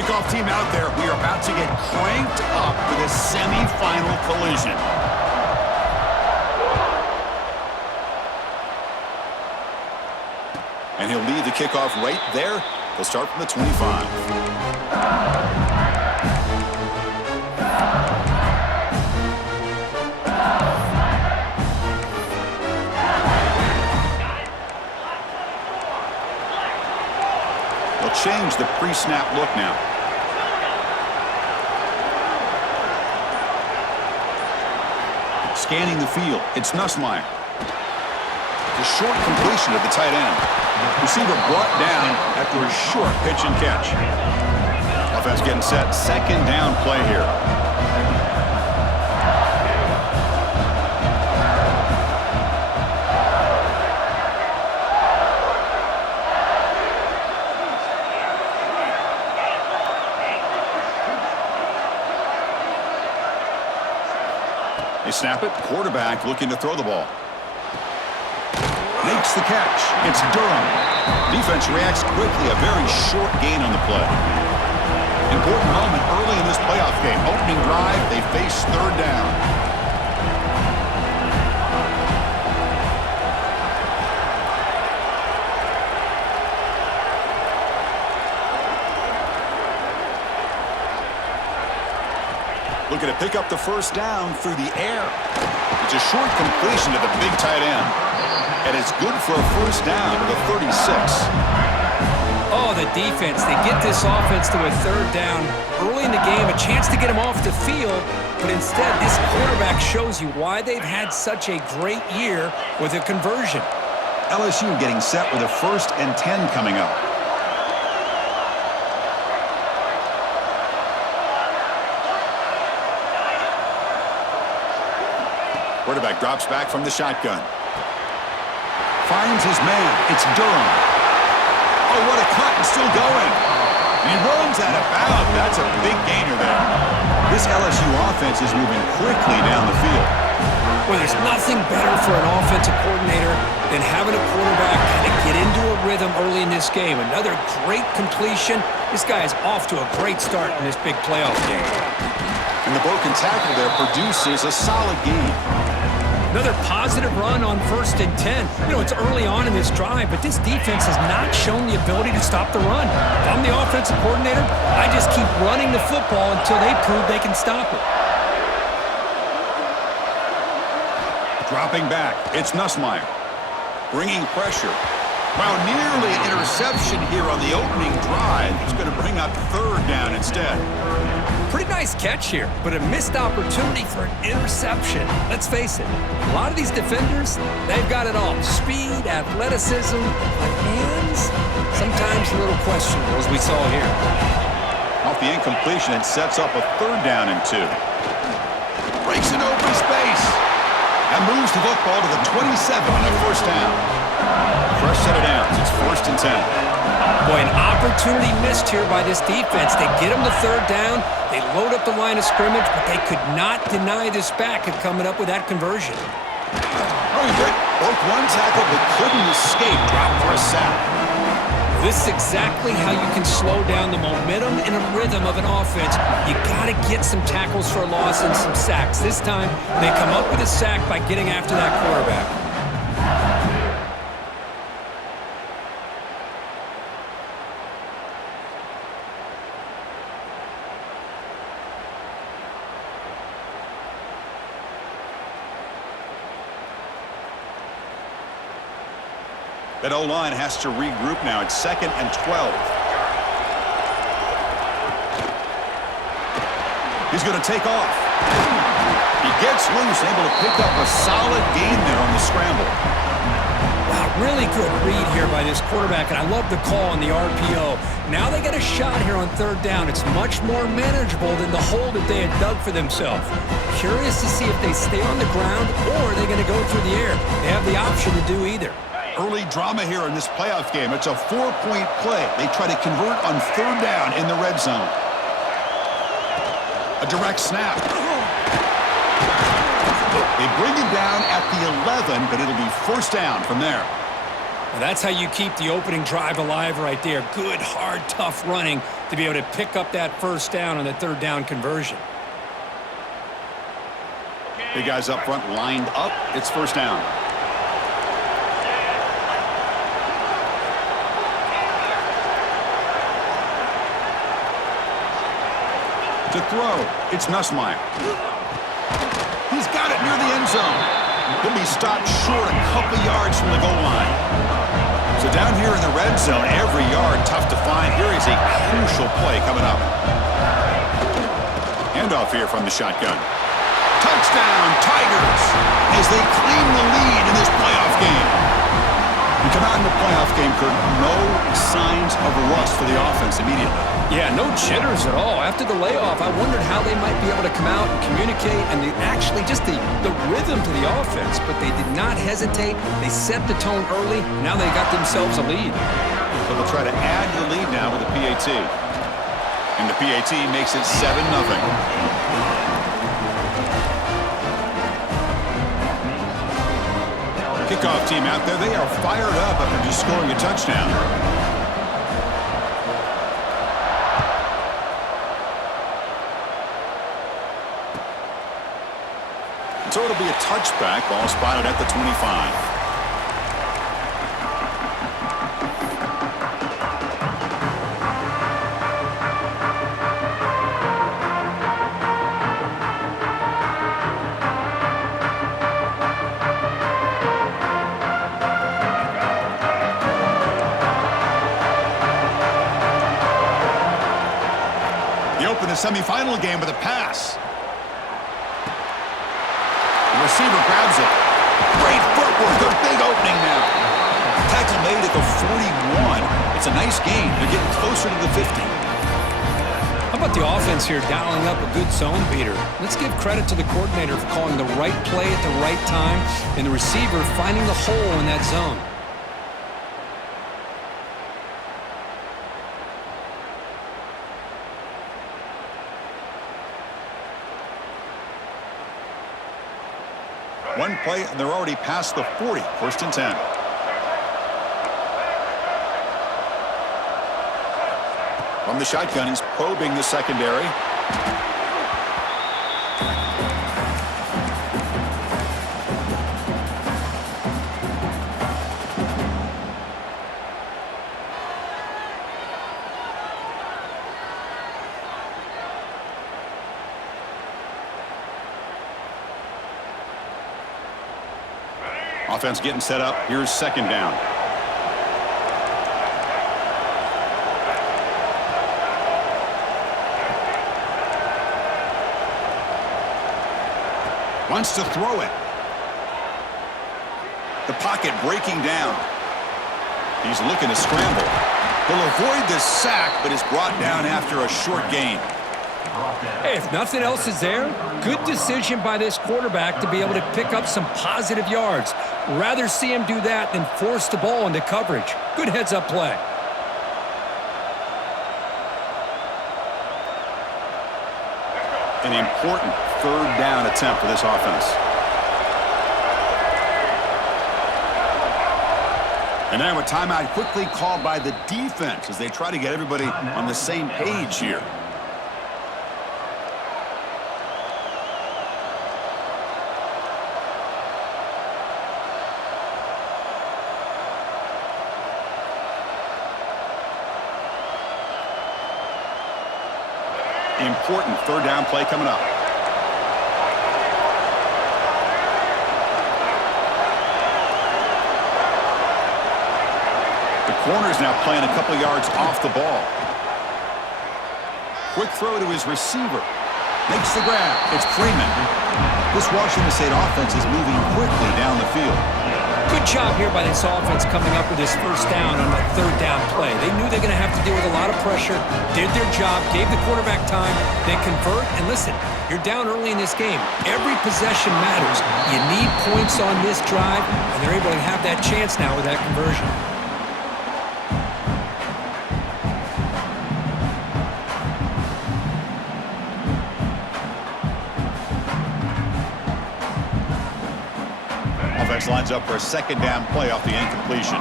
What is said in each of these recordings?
Kickoff team out there. We are about to get cranked up for this semifinal collision. And he'll lead the kickoff right there. They'll start from the 25. They'll change the pre-snap look now. Scanning the field, it's Nussmeier. The short completion of the tight end. Receiver brought down after a short pitch and catch. Offense getting set. Second down play here. They snap it. Quarterback looking to throw the ball. Makes the catch. It's Durham. Defense reacts quickly. A very short gain on the play. Important moment early in this playoff game. Opening drive, they face third down. Looking to pick up the first down through the air. It's a short completion to the big tight end. And it's good for a first down to the 36. Oh, the defense. They get this offense to a third down early in the game, a chance to get him off the field, but instead this quarterback shows you why they've had such a great year with a conversion. LSU getting set with a 1st and 10 coming up. Quarterback drops back from the shotgun. Finds his man. It's Durham. Oh, what a cut, and still going. And he runs out of bounds. That's a big gainer there. This LSU offense is moving quickly down the field. Well, there's nothing better for an offensive coordinator than having a quarterback kind of get into a rhythm early in this game. Another great completion. This guy is off to a great start in this big playoff game. And the broken tackle there produces a solid gain. Another positive run on 1st and 10. You know, it's early on in this drive, but this defense has not shown the ability to stop the run. If I'm the offensive coordinator, I just keep running the football until they prove they can stop it. Dropping back, it's Nussmeier. Bringing pressure. Wow, nearly an interception here on the opening drive. He's going to bring up third down instead. Pretty nice catch here, but a missed opportunity for an interception. Let's face it, a lot of these defenders, they've got it all. Speed, athleticism, but hands, sometimes a little questionable, as we saw here. Off the incompletion, it sets up a third down and 2. Breaks an open space. And moves the football to the 27 on a first down. Fresh set of downs. It's 1st and 10. Boy, an opportunity missed here by this defense. They get him the third down. They load up the line of scrimmage, but they could not deny this back of coming up with that conversion. Oh, he broke one tackle but couldn't escape. Dropped for a sack. This is exactly how you can slow down the momentum and a rhythm of an offense. You got to get some tackles for a loss and some sacks. This time, they come up with a sack by getting after that quarterback. That O-line has to regroup now. It's 2nd and 12. He's going to take off. He gets loose, able to pick up a solid gain there on the scramble. Wow, really good read here by this quarterback, and I love the call on the RPO. Now they get a shot here on third down. It's much more manageable than the hole that they had dug for themselves. Curious to see if they stay on the ground or are they going to go through the air. They have the option to do either. Early drama here in this playoff game. It's a 4-point play. They try to convert on third down in the red zone. A direct snap. They bring him down at the 11, but it'll be first down from there. Well, that's how you keep the opening drive alive right there. Good, hard, tough running to be able to pick up that first down on the third down conversion. The guys up front lined up. It's first down. To throw, it's Nussmeier. He's got it near the end zone. He'll be stopped short a couple yards from the goal line. So down here in the red zone, every yard tough to find. Here is a crucial play coming up. Handoff here from the shotgun. Touchdown, Tigers, as they claim the lead in this playoff game. We come out in the playoff game, Kurt, no signs of rust for the offense immediately. Yeah, no jitters at all. After the layoff, I wondered how they might be able to come out and communicate and actually just the rhythm to the offense, but they did not hesitate. They set the tone early. Now they got themselves a lead. So they'll try to add to the lead now with the PAT. And the PAT makes it 7-0. Kickoff team out there. They are fired up after just scoring a touchdown. So it'll be a touchback. Ball spotted at the 25. The semifinal game with a pass. The receiver grabs it. Great footwork. A big opening now. Tackle made at the 41. It's a nice gain. They're getting closer to the 50. How about the offense here dialing up a good zone beater? Let's give credit to the coordinator for calling the right play at the right time and the receiver finding the hole in that zone. One play, and they're already past the 40. First and 10. From the shotgun, he's probing the secondary. Offense getting set up. Here's second down. Wants to throw it. The pocket breaking down. He's looking to scramble. He'll avoid the sack, but is brought down after a short gain. Hey, if nothing else is there, good decision by this quarterback to be able to pick up some positive yards. Rather see him do that than force the ball into coverage. Good heads-up play. An important third down attempt for this offense. And now a timeout quickly called by the defense as they try to get everybody on the same page here. Important third down play coming up. The corner's now playing a couple yards off the ball. Quick throw to his receiver. Makes the grab. It's Freeman. This Washington State offense is moving quickly down the field. Good job here by this offense coming up with this first down on that third down play. They knew they're going to have to deal with a lot of pressure, did their job, gave the quarterback time, they convert, and listen, you're down early in this game. Every possession matters. You need points on this drive, and they're able to have that chance now with that conversion. Defense lines up for a second down play off the incompletion.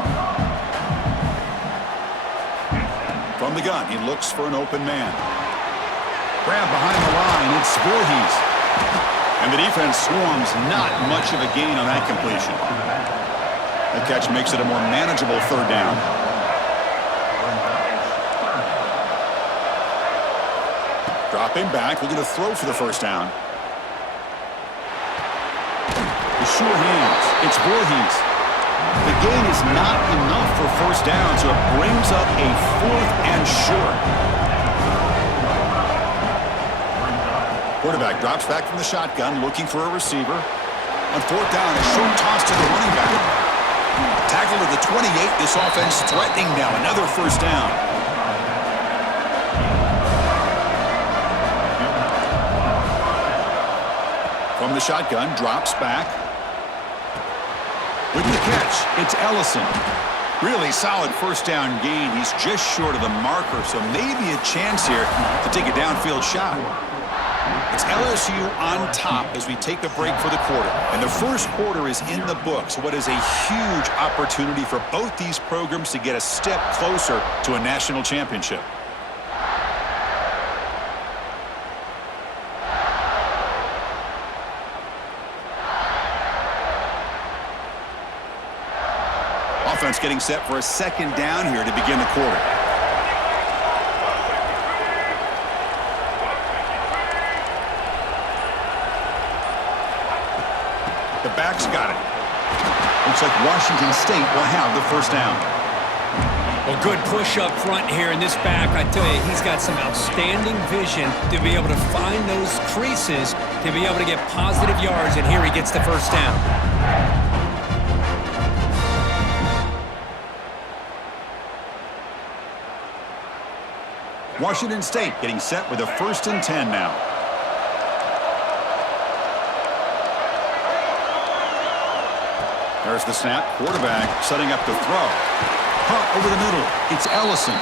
From the gun, he looks for an open man. Grab behind the line, it's Voorhees. And the defense swarms, not much of a gain on that completion. That catch makes it a more manageable third down. Dropping back, looking to throw for the first down. With sure hands, it's Voorhees. The gain is not enough for first down, so it brings up a 4th and short. Quarterback drops back from the shotgun, looking for a receiver. On 4th down, a short toss to the running back. Tackle to the 28. This offense threatening now. Another first down. From the shotgun, drops back. With the catch, it's Ellison. Really solid first down gain. He's just short of the marker, so maybe a chance here to take a downfield shot. It's LSU on top as we take a break for the quarter. And the first quarter is in the books. What is a huge opportunity for both these programs to get a step closer to a national championship. Offense getting set for a second down here to begin the quarter. The back's got it. Looks like Washington State will have the first down. Well, good push up front here in this back. I tell you, he's got some outstanding vision to be able to find those creases, to be able to get positive yards, and here he gets the first down. Washington State getting set with a 1st and 10 now. There's the snap. Quarterback setting up the throw. Punt over the middle. It's Ellison.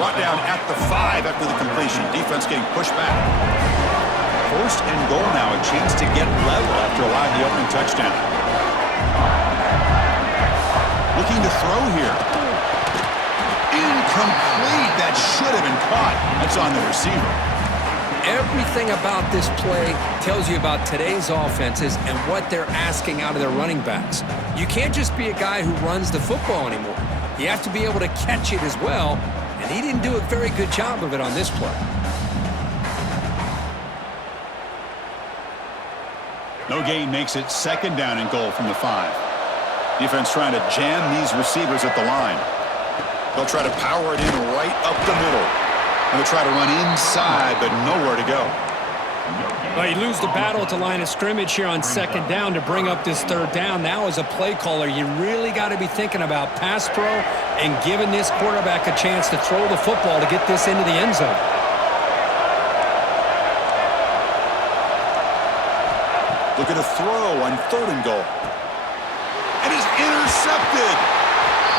Brought down at the 5 after the completion. Defense getting pushed back. 1st and goal now. A chance to get level after allowing the opening touchdown. Looking to throw here. Incomplete. That should have been caught. That's on the receiver. Everything about this play tells you about today's offenses and what they're asking out of their running backs. You can't just be a guy who runs the football anymore. You have to be able to catch it as well, and he didn't do a very good job of it on this play. No gain makes it second down and goal from the 5. Defense trying to jam these receivers at the line. They'll try to power it in right up the middle. And they'll try to run inside, but nowhere to go. Well, you lose the battle at the line of scrimmage here on second down to bring up this third down. Now, as a play caller, you really got to be thinking about pass pro and giving this quarterback a chance to throw the football to get this into the end zone. Look at a throw on 3rd and goal. And he's intercepted.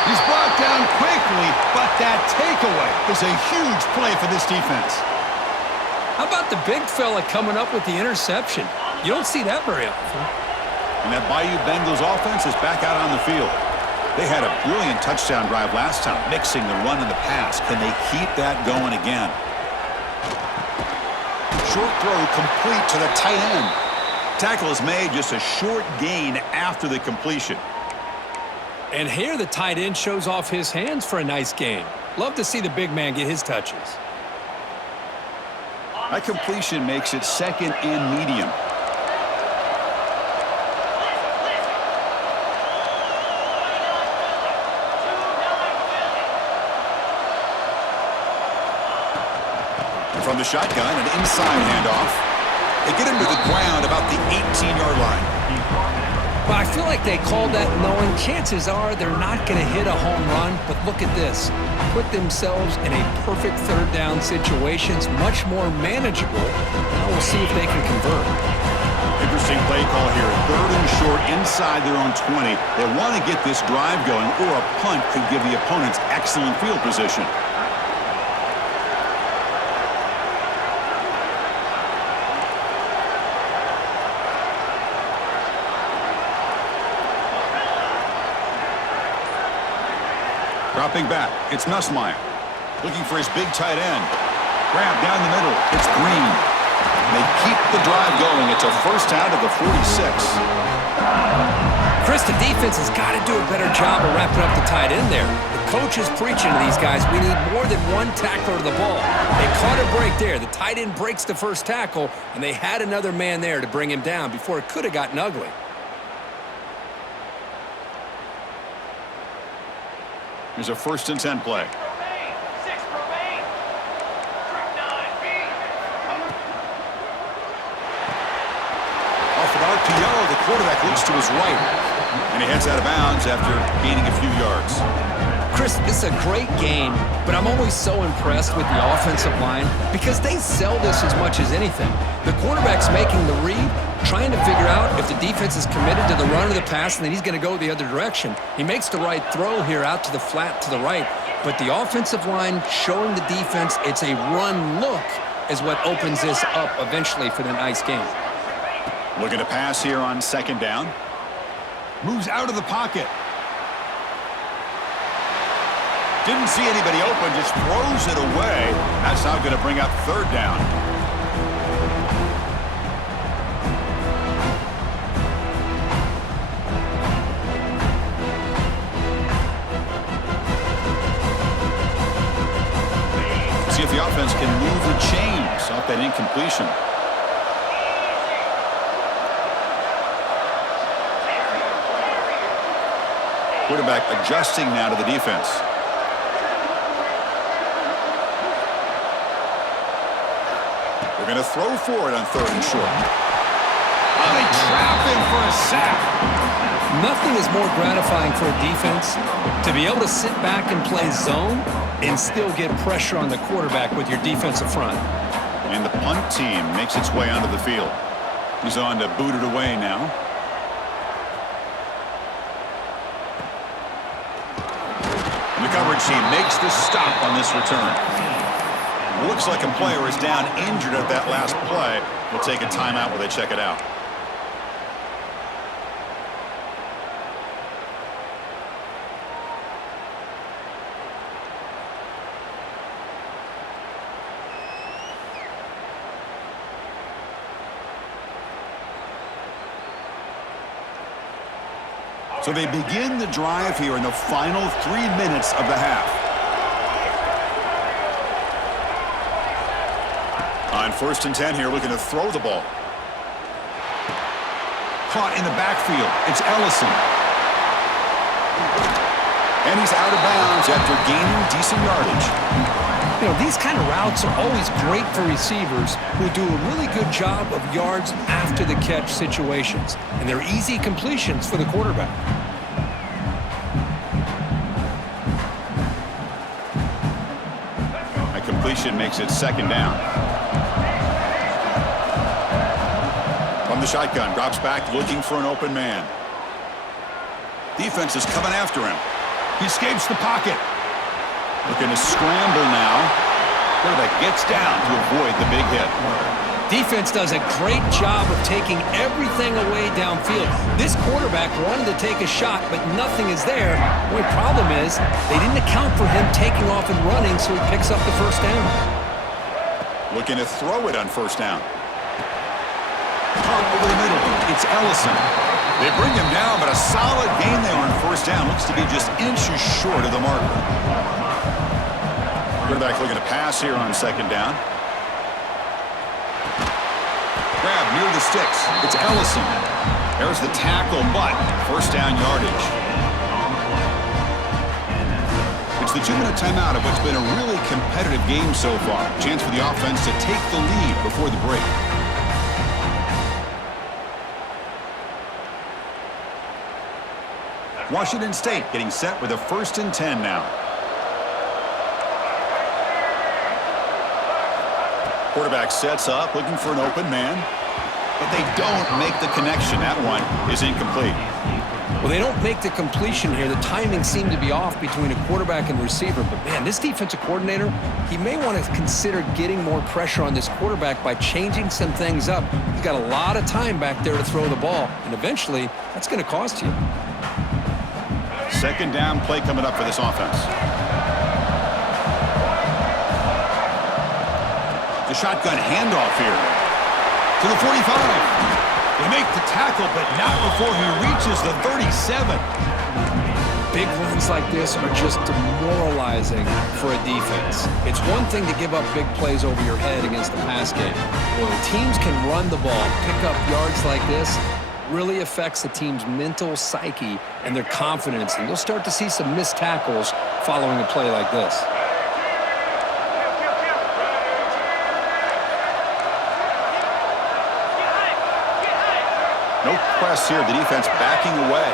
He's brought down quickly, but that takeaway is a huge play for this defense. How about the big fella coming up with the interception? You don't see that very often. And that Bayou Bengals offense is back out on the field. They had a brilliant touchdown drive last time, mixing the run and the pass. Can they keep that going again? Short throw complete to the tight end. Tackle is made, just a short gain after the completion. And here the tight end shows off his hands for a nice gain. Love to see the big man get his touches. That completion makes it 2nd and medium. From the shotgun, an inside handoff. They get him to the ground about the 18-yard line. Well, I feel like they called that knowing chances are they're not going to hit a home run, but look at this. Put themselves in a perfect third down situation. It's much more manageable. Now we'll see if they can convert. Interesting play call here. 3rd and short inside their own 20. They want to get this drive going, or a punt could give the opponents excellent field position. Dropping back, it's Nussmeier. Looking for his big tight end. Grab down the middle, it's Green. They keep the drive going. It's a first down to the 46. Chris, the defense has got to do a better job of wrapping up the tight end there. The coach is preaching to these guys, we need more than one tackler to the ball. They caught a break there. The tight end breaks the first tackle, and they had another man there to bring him down before it could have gotten ugly. Here's a 1st and 10 play. Off an RPO, the quarterback looks to his right, and he heads out of bounds after gaining a few yards. Chris, this is a great game, but I'm always so impressed with the offensive line because they sell this as much as anything. The quarterback's making the read, trying to figure out if the defense is committed to the run or the pass, and then he's going to go the other direction. He makes the right throw here out to the flat to the right, but the offensive line showing the defense it's a run look is what opens this up eventually for the nice game. Looking to pass here on 2nd down. Moves out of the pocket. Didn't see anybody open, just throws it away. That's now going to bring up 3rd down. See if the offense can move the chains off that incompletion. Quarterback adjusting now to the defense. We're going to throw for it on 3rd and short. Oh, they trap him for a sack. Nothing is more gratifying for a defense to be able to sit back and play zone and still get pressure on the quarterback with your defensive front. And the punt team makes its way onto the field. He's on to boot it away now. The coverage team makes the stop on this return. Looks like a player is down injured at that last play. We'll take a timeout while they check it out. So they begin the drive here in the final 3 minutes of the half. On 1st and 10 here, looking to throw the ball. Caught in the backfield. It's Ellison. And he's out of bounds after gaining decent yardage. You know, these kind of routes are always great for receivers who do a really good job of yards after the catch situations. And they're easy completions for the quarterback. A completion makes it 2nd down. From the shotgun, drops back looking for an open man. Defense is coming after him. He escapes the pocket. Looking to scramble now. Quarterback gets down to avoid the big hit. Defense does a great job of taking everything away downfield. This quarterback wanted to take a shot, but nothing is there. The only problem is they didn't account for him taking off and running, so he picks up the 1st down. Looking to throw it on 1st down. Caught over the middle. It's Ellison. They bring him down, but a solid gain there on 1st down. Looks to be just inches short of the marker. Quarterback looking to pass here on 2nd down. Grab near the sticks. It's Ellison. There's the tackle, but 1st down yardage. It's the 2-minute timeout of what's been a really competitive game so far. Chance for the offense to take the lead before the break. Washington State getting set with a 1st and 10 now. Quarterback sets up, looking for an open man. But they don't make the connection. That one is incomplete. Well, they don't make the completion here. The timing seemed to be off between a quarterback and receiver. But, man, this defensive coordinator, he may want to consider getting more pressure on this quarterback by changing some things up. He's got a lot of time back there to throw the ball. And eventually, that's going to cost you. 2nd down play coming up for this offense. The shotgun handoff here to the 45. They make the tackle, but not before he reaches the 37. Big runs like this are just demoralizing for a defense. It's one thing to give up big plays over your head against the pass game. When teams can run the ball, pick up yards like this, really affects the team's mental psyche and their confidence. And you'll start to see some missed tackles following a play like this. No press here. The defense backing away.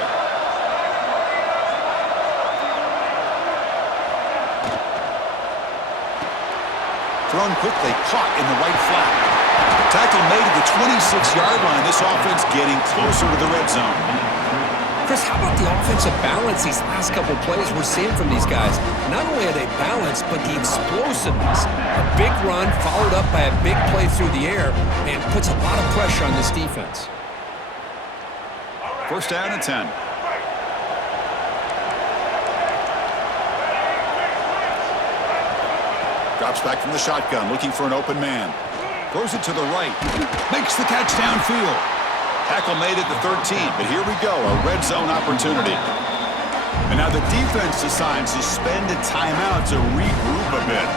Thrown quickly, caught in the right flat. Tackle made at the 26-yard line. This offense getting closer to the red zone. Chris, how about the offensive balance these last couple plays we're seeing from these guys? Not only are they balanced, but the explosiveness. A big run followed up by a big play through the air and puts a lot of pressure on this defense. First down and 10. Drops back from the shotgun, looking for an open man. Throws it to the right. Makes the catch downfield. Tackle made at the 13, but here we go, a red zone opportunity. And now the defense decides to spend a timeout to regroup a bit.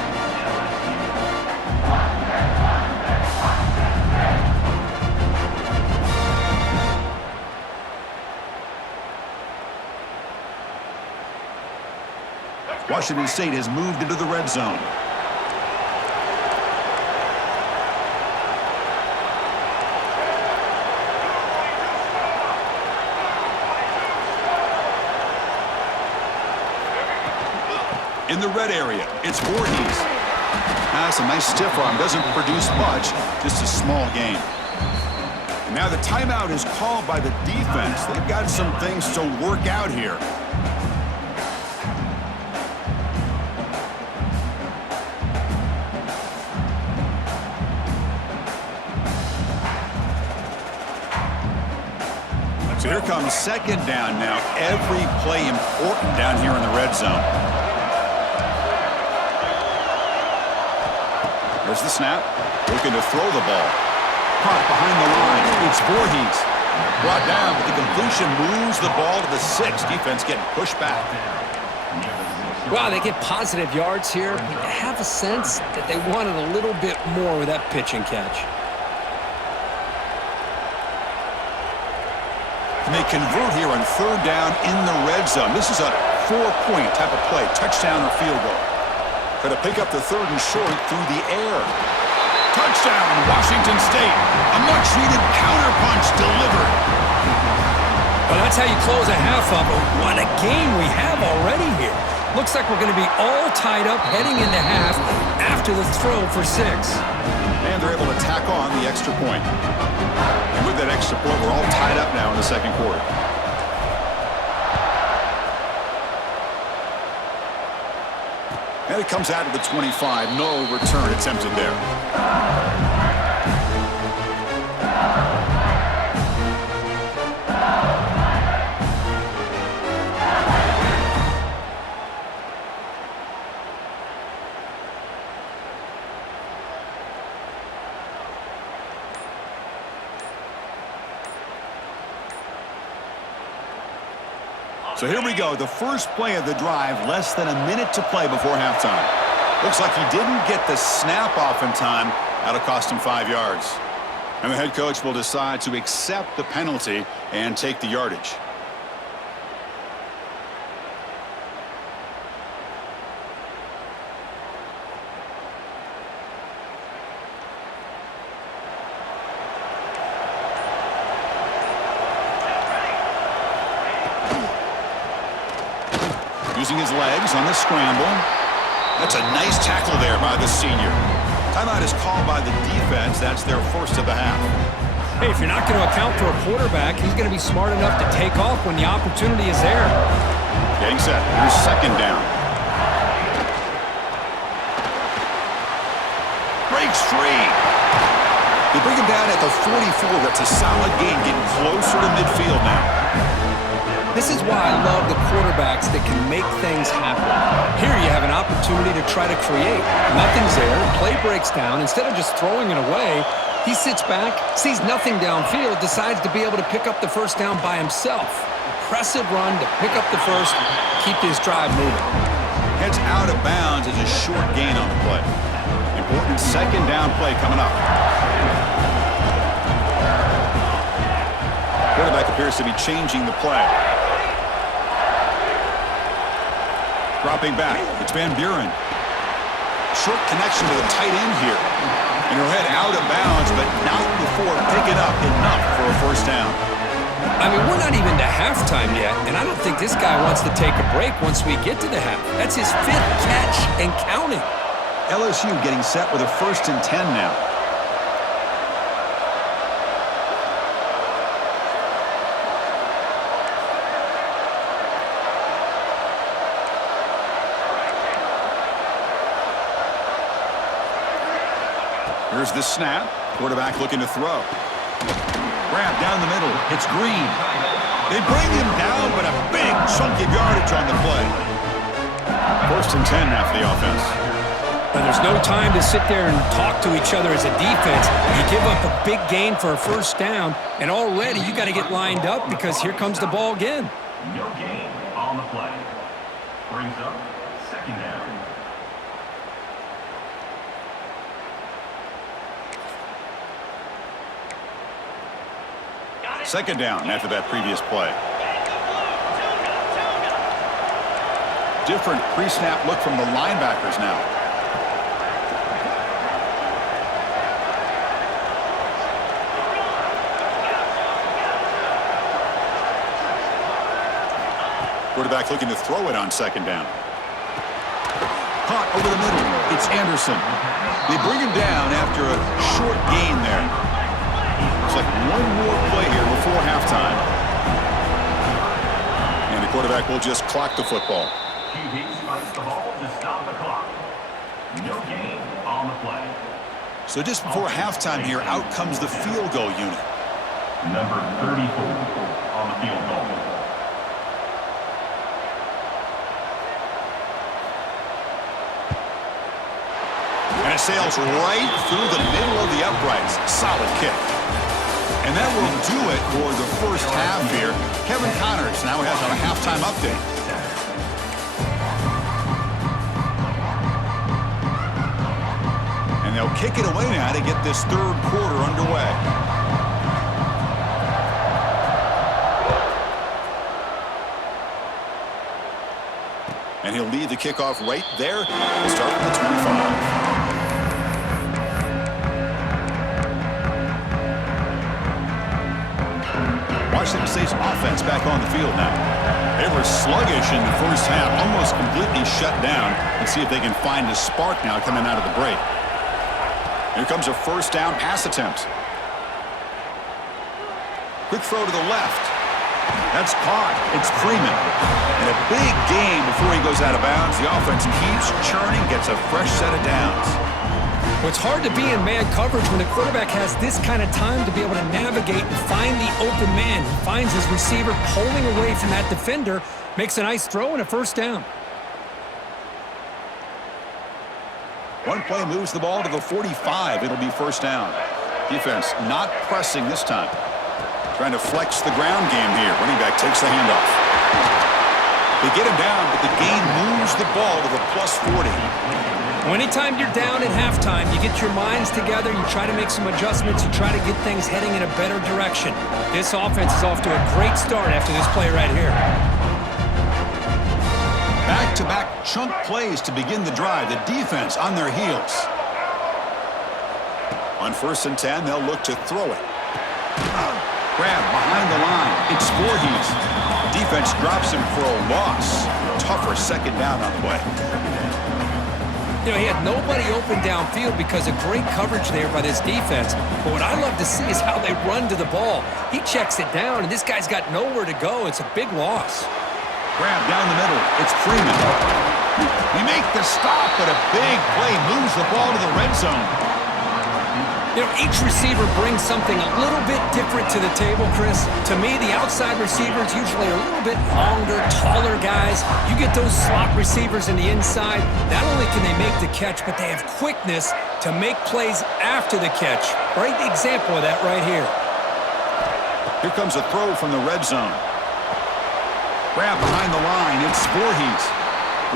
Washington State has moved into the red zone. In the red area, it's Voorhees. That's a nice stiff arm. Doesn't produce much, just a small gain. And now the timeout is called by the defense. They've got some things to work out here. So here comes second down now. Every play important down here in the red zone. There's the snap. Looking to throw the ball. Caught behind the line. It's Voorhees. Brought down, but the completion moves the ball to the 6. Defense getting pushed back. Wow, they get positive yards here. I have a sense that they wanted a little bit more with that pitch and catch. And they convert here on third down in the red zone. This is a 4-point type of play. Touchdown or field goal. Going to pick up the third and short through the air. Touchdown, Washington State. A much-needed counterpunch delivered. Well, that's how you close a half of it. What a game we have already here. Looks like we're going to be all tied up heading into half after the throw for 6. And they're able to tack on the extra point. And with that extra point, we're all tied up now in the second quarter. And it comes out of the 25. No return attempted there. So here we go, the first play of the drive, less than a minute to play before halftime. Looks like he didn't get the snap off in time. That'll cost him 5 yards. And the head coach will decide to accept the penalty and take the yardage. Using his legs on the scramble. That's a nice tackle there by the senior. Timeout is called by the defense. That's their first of the half. Hey, if you're not going to account for a quarterback, he's going to be smart enough to take off when the opportunity is there. Getting set. Here's second down. Breaks free. They bring him down at the 44. That's a solid gain, getting closer to midfield now. This is why I love the quarterbacks that can make things happen. Here you have an opportunity to try to create. Nothing's there. Play breaks down. Instead of just throwing it away, he sits back, sees nothing downfield, decides to be able to pick up the first down by himself. Impressive run to pick up the first, keep this drive moving. Heads out of bounds as a short gain on the play. Important second down play coming up. Quarterback appears to be changing the play. Dropping back, it's Van Buren. Short connection to the tight end here. And he'll head out of bounds, but not before picking up enough for a first down. I mean, we're not even to halftime yet, and I don't think this guy wants to take a break once we get to the half. That's his 5th catch and counting. LSU getting set with a 1st and 10 now. Here's the snap. Quarterback looking to throw. Grab down the middle. It's Green. They bring him down, but a big chunk of yardage on the play. 1st and 10 now for the offense. But there's no time to sit there and talk to each other as a defense. You give up a big gain for a first down, and already you got to get lined up because here comes the ball again. No gain on the play. Brings up 2nd down. Second down after that previous play. Different pre-snap look from the linebackers now. Quarterback looking to throw it on 2nd down. Caught over the middle. It's Anderson. They bring him down after a short gain there. It's like one more play here before halftime. And the quarterback will just clock the football. QB spikes the ball to stop the clock. No gain on the play. So just before halftime here, out comes the field goal unit. Number 34 on the field goal. And it sails right through the middle of the uprights. Solid kick. And that will do it for the first half here. Kevin Connors now has our halftime update. And they'll kick it away now to get this 3rd quarter underway. And he'll lead the kickoff right there. We'll start with the 25. Washington State's offense back on the field now. They were sluggish in the first half, almost completely shut down. Let's see if they can find a spark now coming out of the break. Here comes a first down pass attempt. Quick throw to the left. That's caught. It's Freeman. And a big gain before he goes out of bounds. The offense keeps churning, gets a fresh set of downs. Well, it's hard to be in man coverage when the quarterback has this kind of time to be able to navigate and find the open man. He finds his receiver pulling away from that defender, makes a nice throw and a first down. One play moves the ball to the 45. It'll be first down. Defense not pressing this time. Trying to flex the ground game here. Running back takes the handoff. They get him down, but the gain moves the ball to the plus 40. Well, anytime you're down at halftime, you get your minds together, you try to make some adjustments, you try to get things heading in a better direction. This offense is off to a great start after this play right here. Back-to-back chunk plays to begin the drive. The defense on their heels. On 1st and 10, they'll look to throw it. Grab behind the line. It's Voorhees. Defense drops him for a loss. Tougher second down on the way. You know, he had nobody open downfield because of great coverage there by this defense. But what I love to see is how they run to the ball. He checks it down, and this guy's got nowhere to go. It's a big loss. Grab down the middle. It's Freeman. He makes the stop, but a big play moves the ball to the red zone. You know, each receiver brings something a little bit different to the table, Chris. To me, the outside receivers usually are a little bit longer, taller guys. You get those slot receivers in the inside, not only can they make the catch, but they have quickness to make plays after the catch. Great example of that right here. Here comes a throw from the red zone. Grab behind the line. It's Voorhees.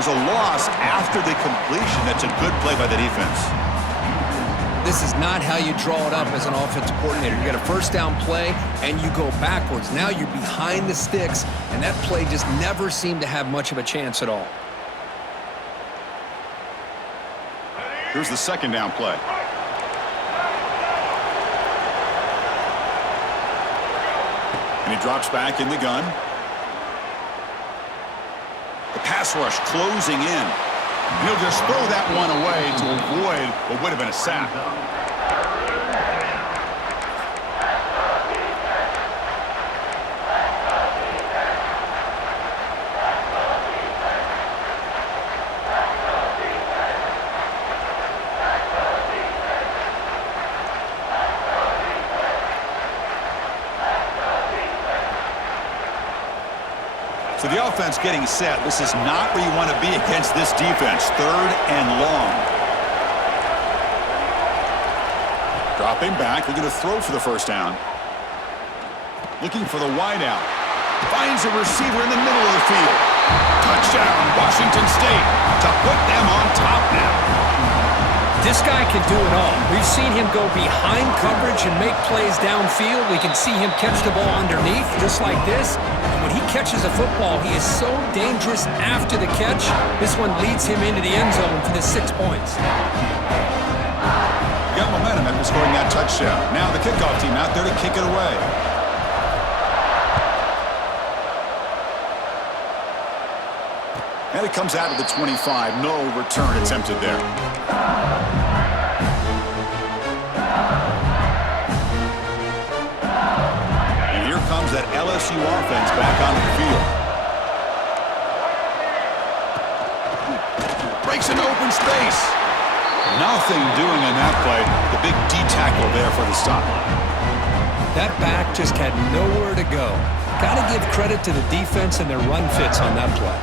There's a loss after the completion. That's a good play by the defense. This is not how you draw it up as an offensive coordinator. You got a first down play, and you go backwards. Now you're behind the sticks, and that play just never seemed to have much of a chance at all. Here's the second down play. And he drops back in the gun. The pass rush closing in. And he'll just throw that one away to avoid what would have been a sack. So the offense getting set. This is not where you want to be against this defense. Third and long. Dropping back. They're going to throw for the first down. Looking for the wide out. Finds a receiver in the middle of the field. Touchdown, Washington State, to put them on top now. This guy can do it all. We've seen him go behind coverage and make plays downfield. We can see him catch the ball underneath, just like this. And when he catches a football, he is so dangerous after the catch. This one leads him into the end zone for the 6 points. Got momentum after scoring that touchdown. Now the kickoff team out there to kick it away. And it comes out of the 25. No return attempted there. And here comes that LSU offense back onto the field. Breaks an open space. Nothing doing in that play. The big D tackle there for the stop. That back just had nowhere to go. Got to give credit to the defense and their run fits on that play.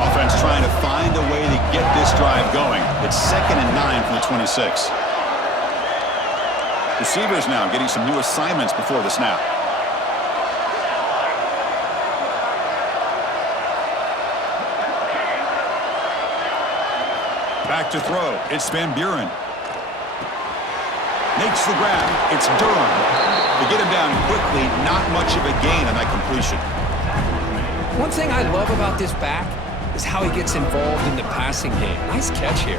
Offense trying to find a way to get this drive going. It's 2nd and 9 from the 26. Receivers now getting some new assignments before the snap. Back to throw. It's Van Buren. Makes the grab. It's Durham. They get him down quickly. Not much of a gain on that completion. One thing I love about this back is how he gets involved in the passing game. Nice catch here.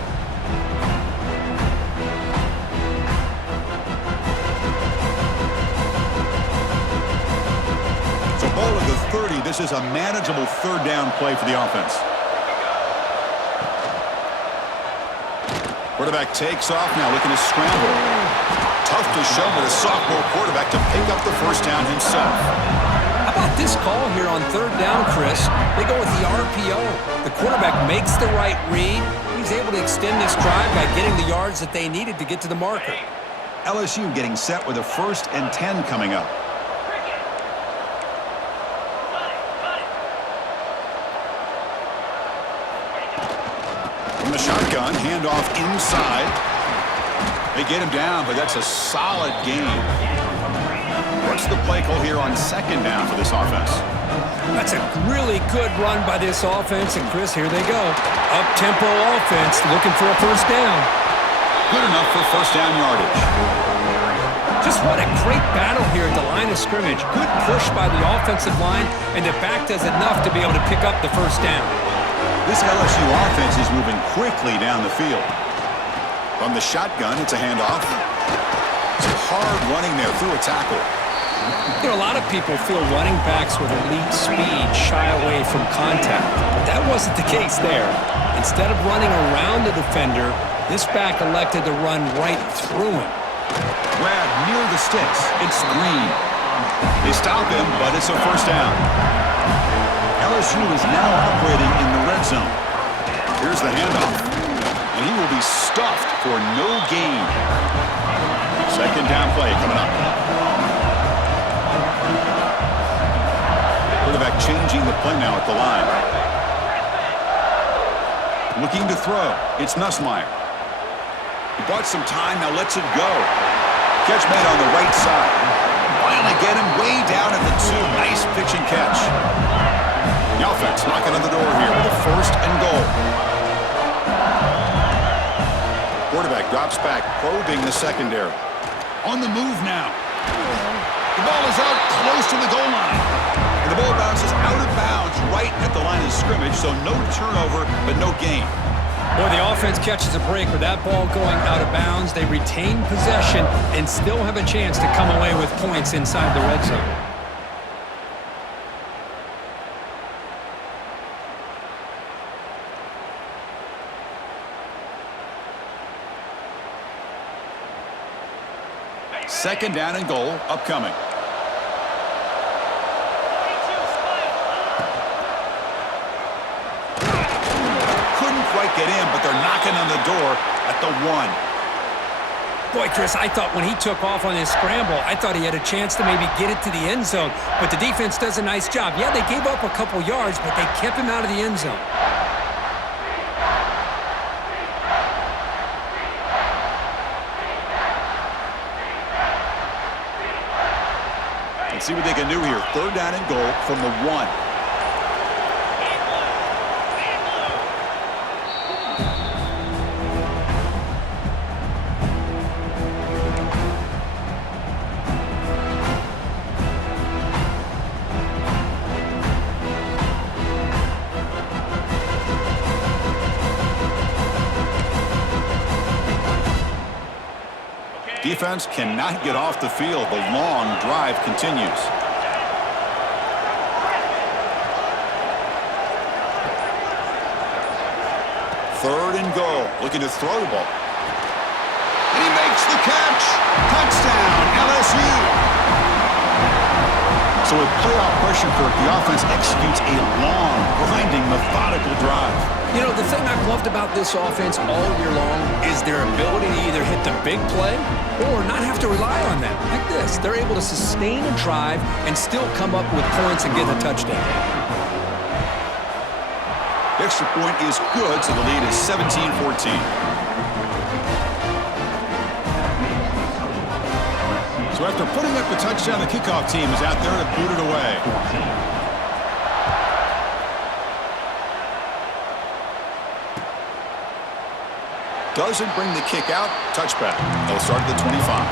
So ball at the 30. This is a manageable third down play for the offense. Quarterback takes off now, looking to scramble. Tough to show with a sophomore quarterback to pick up the first down himself. How about this call here on third down, Chris? They go with the RPO. The quarterback makes the right read. He's able to extend this drive by getting the yards that they needed to get to the marker. LSU getting set with a 1st and 10 coming up. From the shotgun, handoff inside. They get him down, but that's a solid gain. What's the play call here on 2nd down for this offense? That's a really good run by this offense, and Chris, here they go. Up-tempo offense looking for a first down. Good enough for first down yardage. Just what a great battle here at the line of scrimmage. Good push by the offensive line, and the back does enough to be able to pick up the first down. This LSU offense is moving quickly down the field. From the shotgun, it's a handoff. It's hard running there through a tackle. You know, a lot of people feel running backs with elite speed shy away from contact. But that wasn't the case there. Instead of running around the defender, this back elected to run right through him. Grab near the sticks. It's Green. They stop him, but it's a first down. LSU is now operating in the red zone. Here's the handoff. And he will be stuffed for no gain. Second down play coming up. Quarterback changing the play now at the line. Looking to throw. It's Nussmeier. He bought some time, now lets it go. Catch made on the right side. Finally get him way down at the 2. Nice pitch and catch. The offense knocking on the door here with a 1st and goal. Quarterback drops back, probing the secondary. On the move now. The ball is out close to the goal line. And the ball bounces out of bounds right at the line of scrimmage, so no turnover, but no gain. Boy, the offense catches a break with that ball going out of bounds. They retain possession and still have a chance to come away with points inside the red zone. Second down and goal upcoming. Couldn't quite get in, but they're knocking on the door at the 1. Boy, Chris, I thought when he took off on his scramble, I thought he had a chance to maybe get it to the end zone. But the defense does a nice job. Yeah, they gave up a couple yards, but they kept him out of the end zone. Let's see what they can do here. Third down and goal from the 1. Defense cannot get off the field. The long drive continues. Third and goal. Looking to throw the ball. And he makes the catch. Touchdown, LSU. So with playoff pressure, Kirk, the offense executes a long, grinding, methodical drive. You know, the thing I've loved about this offense all year long is their ability to either hit the big play or not have to rely on that. Like this, they're able to sustain a drive and still come up with points and get a touchdown. The extra point is good, so the lead is 17-14. So after putting up the touchdown, the kickoff team is out there to boot it away. Doesn't bring the kick out. Touchback. They'll start at the 25.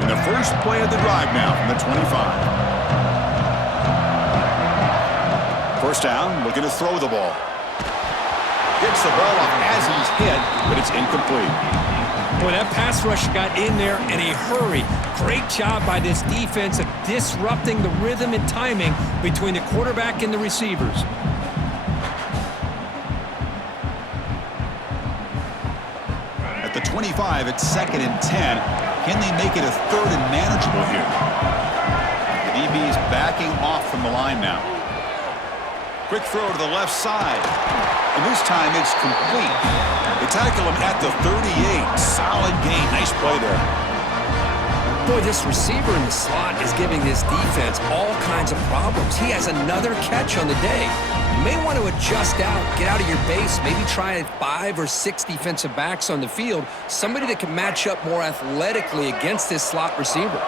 And the first play of the drive now from the 25. First down, looking to throw the ball. Gets the ball off as he's hit, but it's incomplete. Boy, that pass rush got in there in a hurry. Great job by this defense of disrupting the rhythm and timing between the quarterback and the receivers. At the 25, it's 2nd and 10. Can they make it a 3rd and manageable here? The DB's backing off from the line now. Quick throw to the left side. And this time it's complete. They tackle him at the 38. Solid gain. Nice play there. Boy, this receiver in the slot is giving this defense all kinds of problems. He has another catch on the day. You may want to adjust out, get out of your base, maybe try 5 or 6 defensive backs on the field, somebody that can match up more athletically against this slot receiver.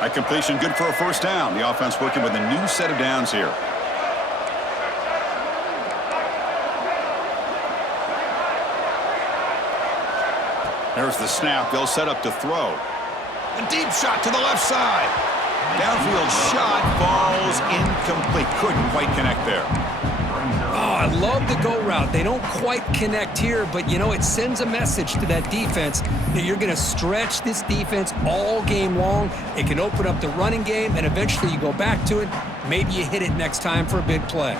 High completion, good for a first down. The offense working with a new set of downs here. There's the snap. They'll set up to throw. A deep shot to the left side. Downfield shot falls incomplete. Couldn't quite connect there. Oh, I love the go route. They don't quite connect here, but, you know, it sends a message to that defense that you're going to stretch this defense all game long. It can open up the running game, and eventually you go back to it. Maybe you hit it next time for a big play.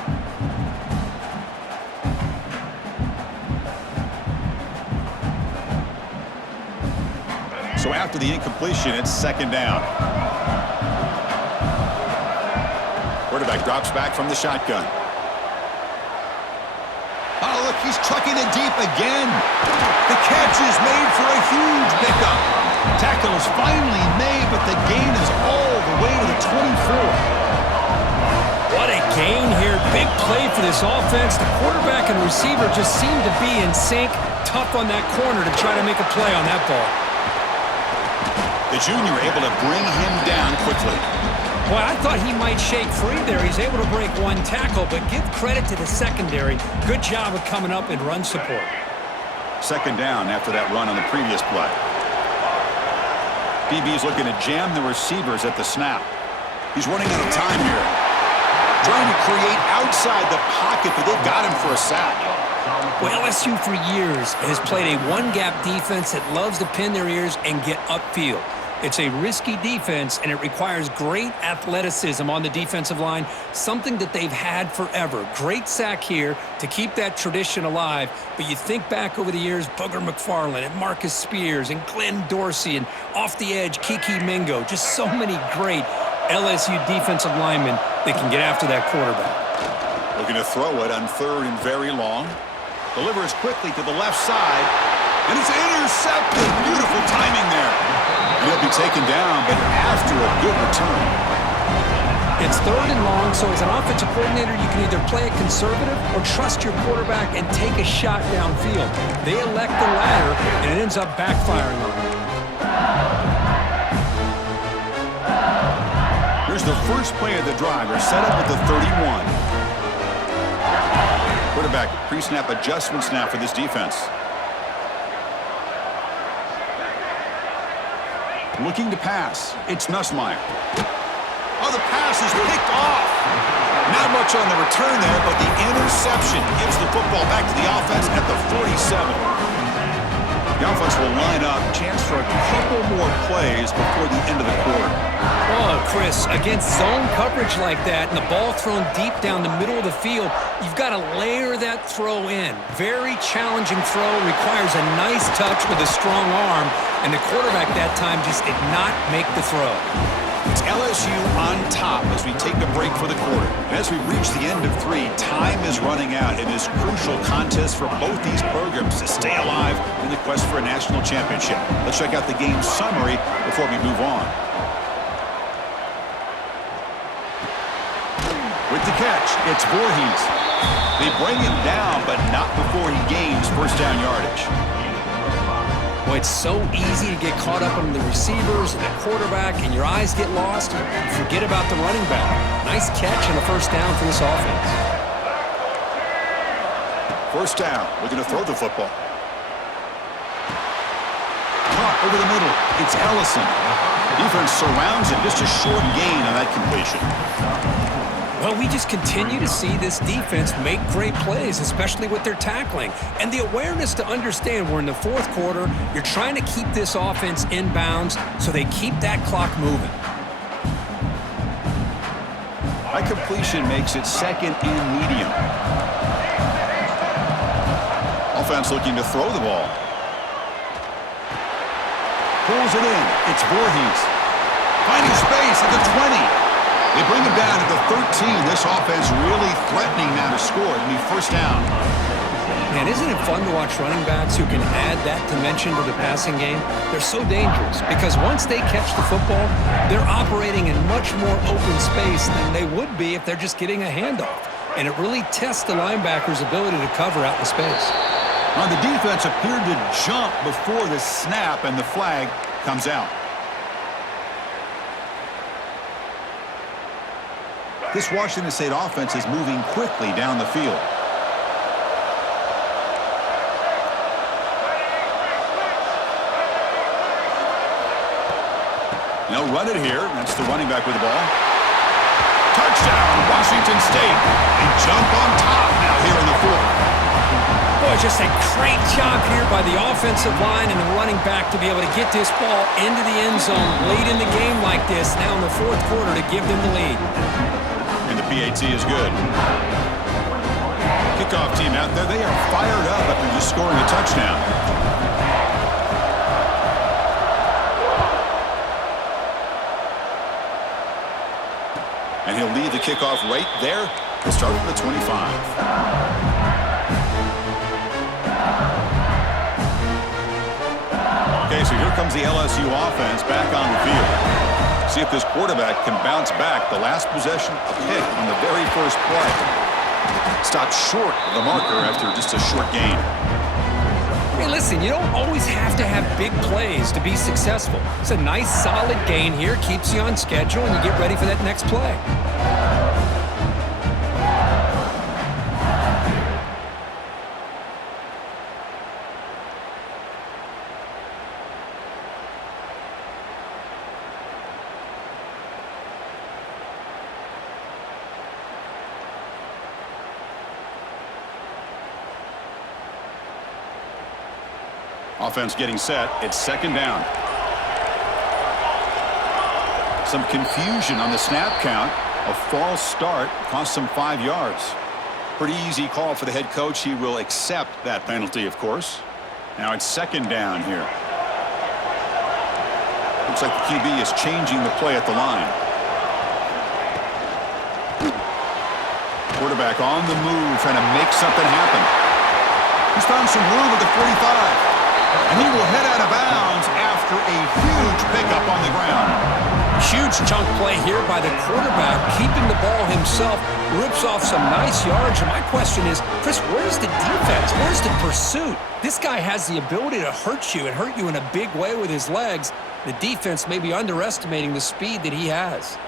So after the incompletion, it's second down. Quarterback drops back from the shotgun. Oh, look, he's trucking it deep again. The catch is made for a huge pickup. Tackle is finally made, but the gain is all the way to the 24. What a gain here. Big play for this offense. The quarterback and receiver just seem to be in sync. Tough on that corner to try to make a play on that ball. The junior able to bring him down quickly. Boy, I thought he might shake free there. He's able to break one tackle, but give credit to the secondary. Good job of coming up in run support. Second down after that run on the previous play. DB's looking to jam the receivers at the snap. He's running out of time here. Trying to create outside the pocket, but they've got him for a sack. Well, LSU for years has played a one-gap defense that loves to pin their ears and get upfield. It's a risky defense, and it requires great athleticism on the defensive line, something that they've had forever. Great sack here to keep that tradition alive, but you think back over the years, Booger McFarland and Marcus Spears and Glenn Dorsey and off the edge, Kiki Mingo, just so many great LSU defensive linemen that can get after that quarterback. Looking to throw it on third and very long. Delivers quickly to the left side, and it's intercepted. Beautiful timing there. He'll be taken down, but after a good return. It's third and long, so as an offensive coordinator, you can either play it conservative or trust your quarterback and take a shot downfield. They elect the latter, and it ends up backfiring on them. Here's the first play of the drive. They're set up at the 31. Quarterback pre-snap adjustments now for this defense. Looking to pass. It's Nussmeier. Oh, the pass is picked off. Not much on the return there, but the interception gives the football back to the offense at the 47. The offense will line up. Chance for a couple more plays before the end of the quarter. Oh, Chris, against zone coverage like that and the ball thrown deep down the middle of the field, you've got to layer that throw in. Very challenging throw, requires a nice touch with a strong arm, and the quarterback that time just did not make the throw. It's LSU on top as we take a break for the quarter. As we reach the end of three, time is running out in this crucial contest for both these programs to stay alive in the quest for a national championship. Let's check out the game summary before we move on. With the catch, it's Voorhees. They bring him down, but not before he gains first down yardage. Well, it's so easy to get caught up on the receivers and the quarterback, and your eyes get lost. You forget about the running back. Nice catch and a first down for this offense. First down. Looking to throw the football. Caught over the middle. It's Ellison. Defense surrounds him. Just a short gain on that completion. Well, we just continue to see this defense make great plays, especially with their tackling. And the awareness to understand we're in the fourth quarter, you're trying to keep this offense in bounds so they keep that clock moving. High completion makes it second and medium. Offense looking to throw the ball. Pulls it in. It's Voorhees. Finding space at the 20. They bring him down at the 13. This offense really threatening now to score. It'll be first down. Man, isn't it fun to watch running backs who can add that dimension to the passing game? They're so dangerous because once they catch the football, they're operating in much more open space than they would be if they're just getting a handoff. And it really tests the linebacker's ability to cover out in space. Now, the defense appeared to jump before the snap, and the flag comes out. This Washington State offense is moving quickly down the field. They'll run it here. That's the running back with the ball. Touchdown, Washington State. They jump on top now here in the fourth. Boy, just a great job here by the offensive line and the running back to be able to get this ball into the end zone late in the game like this, now in the fourth quarter to give them the lead. And the PAT is good. Kickoff team out there, they are fired up after just scoring a touchdown. And he'll lead the kickoff right there. He'll start from the 25. Okay, so here comes the LSU offense back on the field. See if this quarterback can bounce back. The last possession, a pick on the very first play. Stopped short of the marker after just a short gain. Hey, listen, you don't always have to have big plays to be successful. It's a nice, solid gain here. Keeps you on schedule, and you get ready for that next play. Offense getting set. It's second down. Some confusion on the snap count. A false start cost him 5 yards. Pretty easy call for the head coach. He will accept that penalty, of course. Now it's second down here. Looks like the QB is changing the play at the line. Quarterback on the move, trying to make something happen. He's found some room at the 45. And he will head out of bounds after a huge pickup on the ground. Huge chunk play here by the quarterback, keeping the ball himself, rips off some nice yards. And my question is, Chris, where's the defense? Where's the pursuit? This guy has the ability to hurt you and hurt you in a big way with his legs. The defense may be underestimating the speed that he has.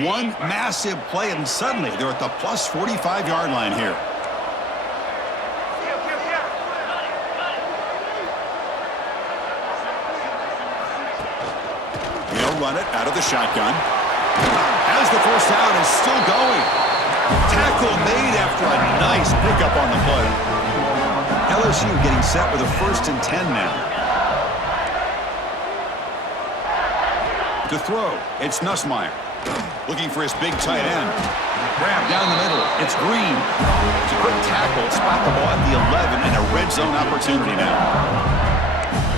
One massive play, and suddenly they're at the plus 45-yard line here. He'll run it out of the shotgun. As the first down is still going. Tackle made after a nice pickup on the play. LSU getting set with a 1st and 10 now. To throw, it's Nussmeier. Looking for his big tight end. Grab down the middle. It's Green. It's a quick tackle. Spot the ball at the 11 and a red zone opportunity now.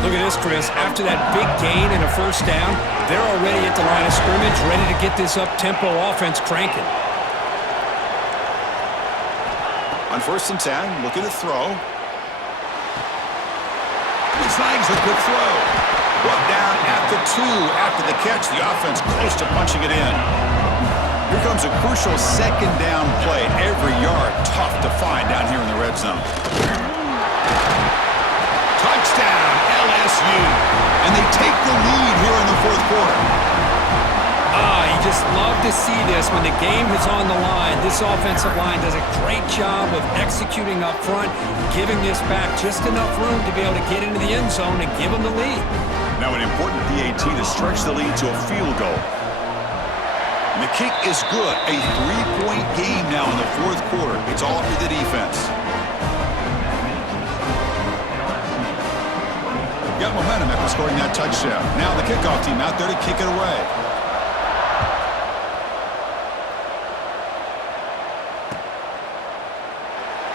Look at this, Chris. After that big gain and a first down, they're already at the line of scrimmage, ready to get this up-tempo offense cranking. On 1st and 10, looking to throw. He snags the quick throw. Brought down at the 2 after the catch. The offense close to punching it in. Here comes a crucial second down play. Every yard tough to find down here in the red zone. Touchdown, LSU. And they take the lead here in the 4th quarter. You just love to see this when the game is on the line. This offensive line does a great job of executing up front, giving this back just enough room to be able to get into the end zone and give them the lead. Now an important PAT to stretch the lead to a field goal. And the kick is good. A 3-point game now in the 4th quarter. It's all up to the defense. Got momentum after scoring that touchdown. Now the kickoff team out there to kick it away.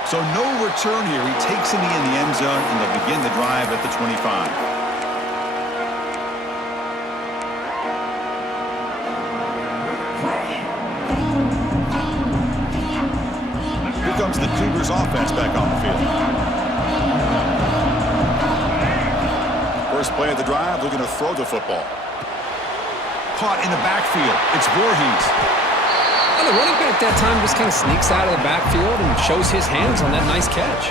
So no return here. He takes him in the end zone, and they'll begin the drive at the 25. Here comes the Cougars offense back on the field. First play of the drive, looking to throw the football. Caught in the backfield. It's Voorhees. And the running back that time just kind of sneaks out of the backfield and shows his hands on that nice catch.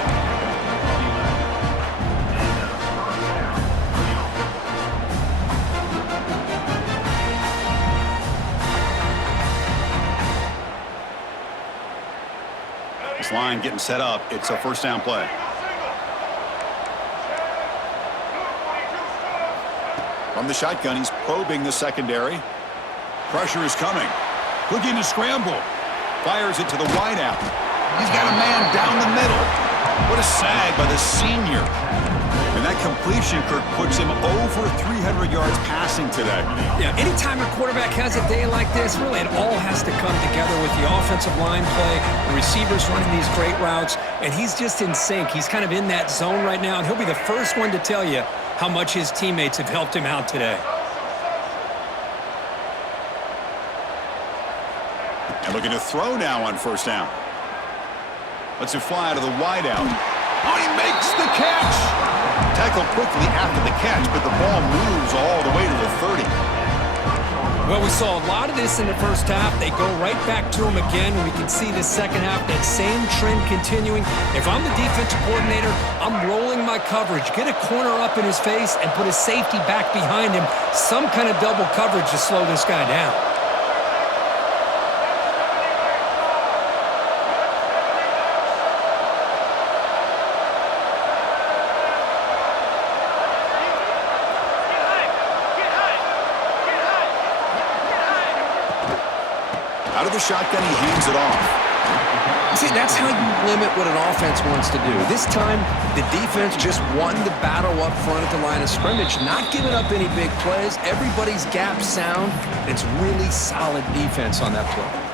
This line getting set up. It's a 1st down play. From the shotgun, he's probing the secondary. Pressure is coming. Looking to scramble. Fires it to the wideout. He's got a man down the middle. What a sag by the senior. And that completion, Kirk, puts him over 300 yards passing today. Yeah, anytime a quarterback has a day like this, really it all has to come together with the offensive line play, the receivers running these great routes, and he's just in sync. He's kind of in that zone right now, and he'll be the first one to tell you how much his teammates have helped him out today. And looking to throw now on first down. Lets it fly out of the wideout. Oh, he makes the catch! Tackled quickly after the catch, but the ball moves all the way to the 30. Well, we saw a lot of this in the first half. They go right back to him again. We can see the second half, that same trend continuing. If I'm the defensive coordinator, I'm rolling my coverage. Get a corner up in his face and put a safety back behind him. Some kind of double coverage to slow this guy down. Out of the shotgun, he hands it off. See, that's how you limit what an offense wants to do. This time, the defense just won the battle up front at the line of scrimmage, not giving up any big plays. Everybody's gap sound. It's really solid defense on that play.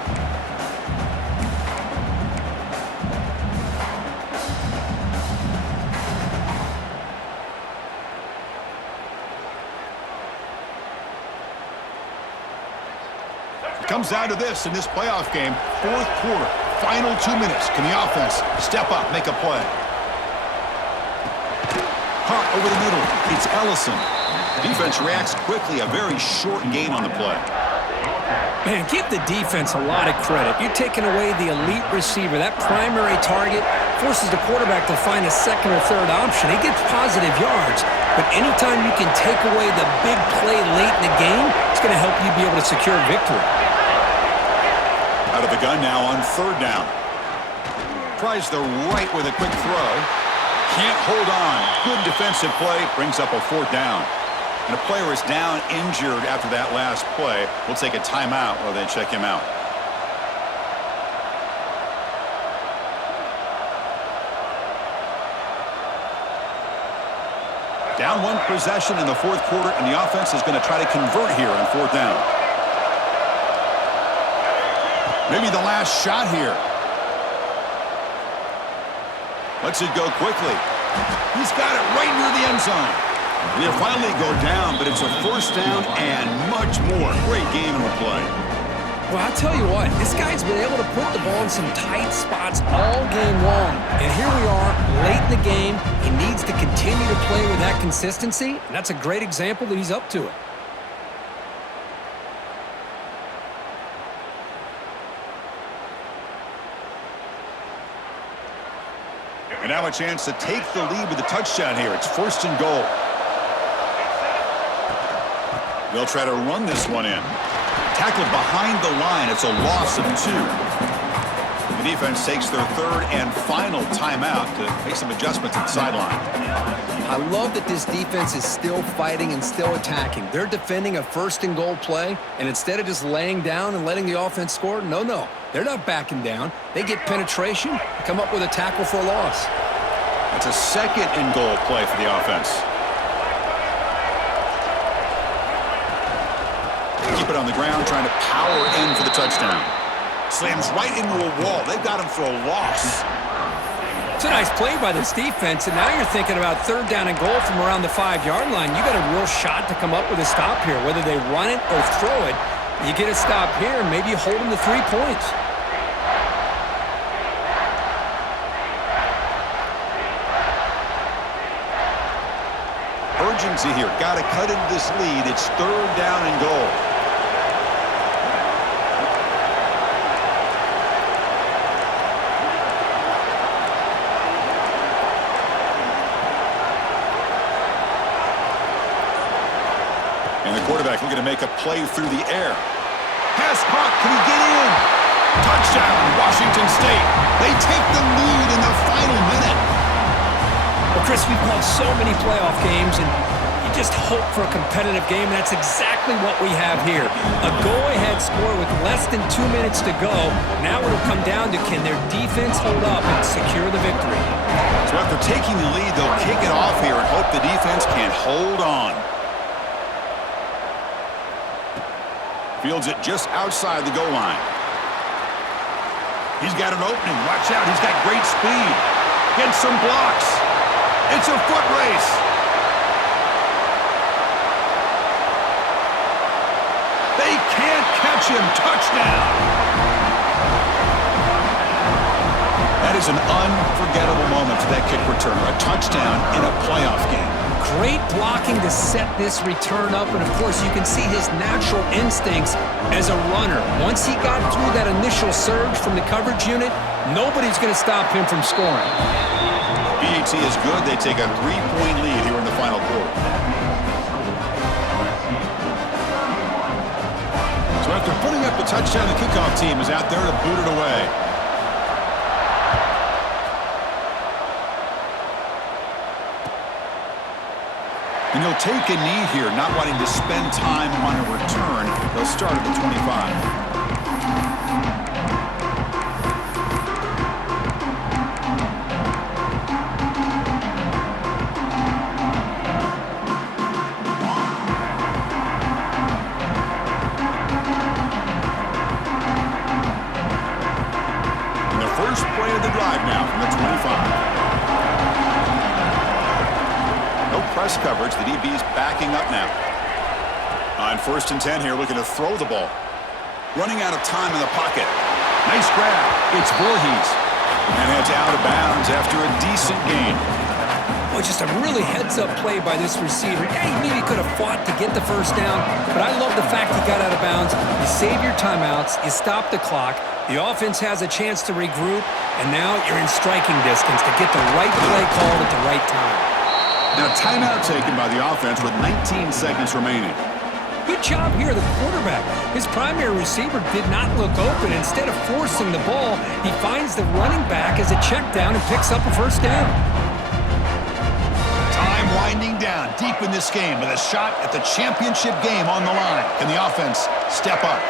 Comes down to this in this playoff game. Fourth quarter, final 2 minutes. Can the offense step up, make a play? Hot over the middle. It's Ellison. Defense reacts quickly. A very short gain on the play. Man, give the defense a lot of credit. You're taking away the elite receiver. That primary target forces the quarterback to find a second or third option. He gets positive yards, but anytime you can take away the big play late in the game, it's going to help you be able to secure victory. Out of the gun now on third down. Tries the right with a quick throw. Can't hold on. Good defensive play. Brings up a fourth down. And a player is down injured after that last play. We'll take a timeout while they check him out. Down one possession in the fourth quarter, and the offense is going to try to convert here on fourth down. Maybe the last shot here. Lets it go quickly. He's got it right near the end zone. He'll finally go down, but it's a first down and much more. Great game in the play. Well, I'll tell you what, this guy's been able to put the ball in some tight spots all game long. And here we are, late in the game. He needs to continue to play with that consistency, and that's a great example that he's up to it. And now a chance to take the lead with a touchdown here. It's first and goal. They'll try to run this one in. Tackled behind the line. It's a loss of 2. The defense takes their third and final timeout to make some adjustments at the sideline. I love that this defense is still fighting and still attacking. They're defending a first and goal play, and instead of just laying down and letting the offense score, no. They're not backing down. They get penetration, come up with a tackle for a loss. That's a second and goal play for the offense. Keep it on the ground, trying to power in for the touchdown. Slams right into a wall. They've got him for a loss. It's a nice play by this defense, and now you're thinking about third down and goal from around the 5-yard line. You got a real shot to come up with a stop here. Whether they run it or throw it, you get a stop here, and maybe you hold them to 3 points. Urgency here. Got to cut into this lead. It's third down and goal. And the quarterback looking to make a play through the air. Pass caught. Can he get in? Touchdown, Washington State. They take the lead in the final minute. Well, Chris, we've called so many playoff games, and you just hope for a competitive game. That's exactly what we have here. A go-ahead score with less than 2 minutes to go. Now it'll come down to, can their defense hold up and secure the victory? So after taking the lead, they'll kick it off here and hope the defense can hold on. Fields it just outside the goal line. He's got an opening. Watch out. He's got great speed. Gets some blocks. It's a foot race. They can't catch him. Touchdown. That is an unforgettable moment for that kick returner. A touchdown in a playoff game. Great blocking to set this return up, and of course you can see his natural instincts as a runner. Once he got through that initial surge from the coverage unit, nobody's going to stop him from scoring. BAT is good. They take a 3-point lead here in the final quarter. So after putting up the touchdown, the kickoff team is out there to boot it away. And he'll take a knee here, not wanting to spend time on a return. They'll start at the 25. And the first play of the drive now from the 25. No press coverage. The DB's backing up now. On 1st and 10 here, looking to throw the ball. Running out of time in the pocket. Nice grab. It's Voorhees. And heads out of bounds after a decent gain. Well, just a really heads-up play by this receiver. Yeah, he maybe could have fought to get the first down, but I love the fact he got out of bounds. You save your timeouts. You stop the clock. The offense has a chance to regroup, and now you're in striking distance to get the right play called at the right time. Now, timeout taken by the offense with 19 seconds remaining. Good job here, the quarterback. His primary receiver did not look open. Instead of forcing the ball, he finds the running back as a check down and picks up a first down. Time winding down deep in this game with a shot at the championship game on the line. Can the offense step up?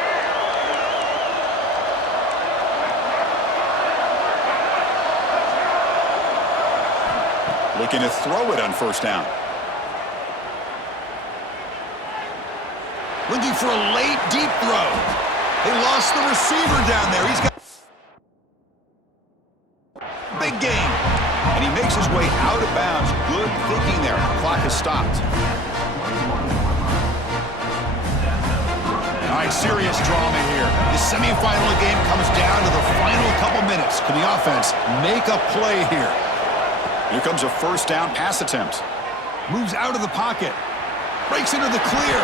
Looking to throw it on first down. Looking for a late, deep throw. They lost the receiver down there. He's got big game. And he makes his way out of bounds. Good thinking there. The clock has stopped. All right, serious drama here. The semifinal game comes down to the final couple minutes. Can the offense make a play here? Here comes a first down pass attempt. Moves out of the pocket. Breaks into the clear.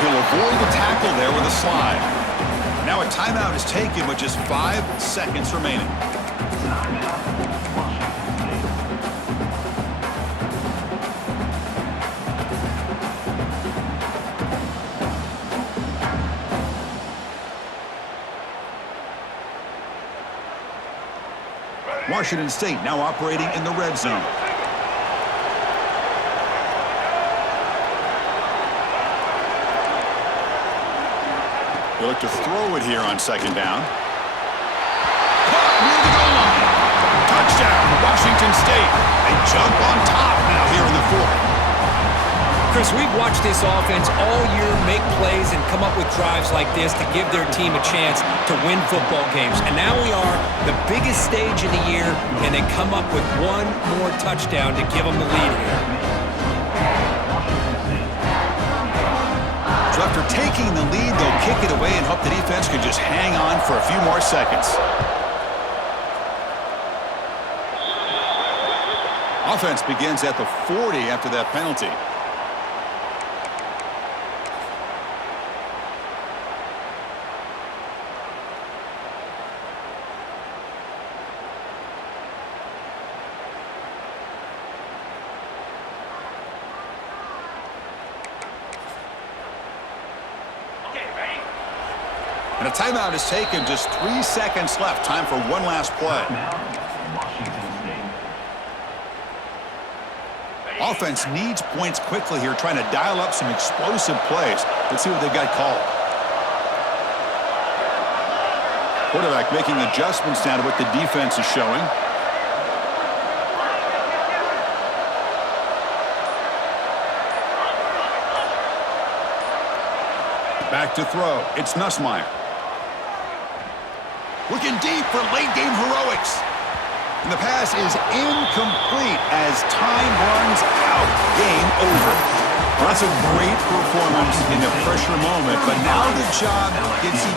He'll avoid the tackle there with a slide. Now a timeout is taken with just 5 seconds remaining. Washington State now operating in the red zone. They look to throw it here on second down. Caught near the goal line. Touchdown, Washington State. They jump on top now here in the fourth. Chris, we've watched this offense all year make plays and come up with drives like this to give their team a chance to win football games. And now we are the biggest stage of the year, and they come up with one more touchdown to give them the lead here. So after taking the lead, they'll kick it away and hope the defense can just hang on for a few more seconds. Offense begins at the 40 after that penalty. And a timeout is taken. Just 3 seconds left. Time for one last play. Offense needs points quickly here, trying to dial up some explosive plays. Let's see what they've got called. Quarterback making adjustments down to what the defense is showing. Back to throw. It's Nussmeier. Looking deep for late-game heroics. And the pass is incomplete as time runs out. Game over. Well, that's a great performance in a pressure moment, but now the job gets even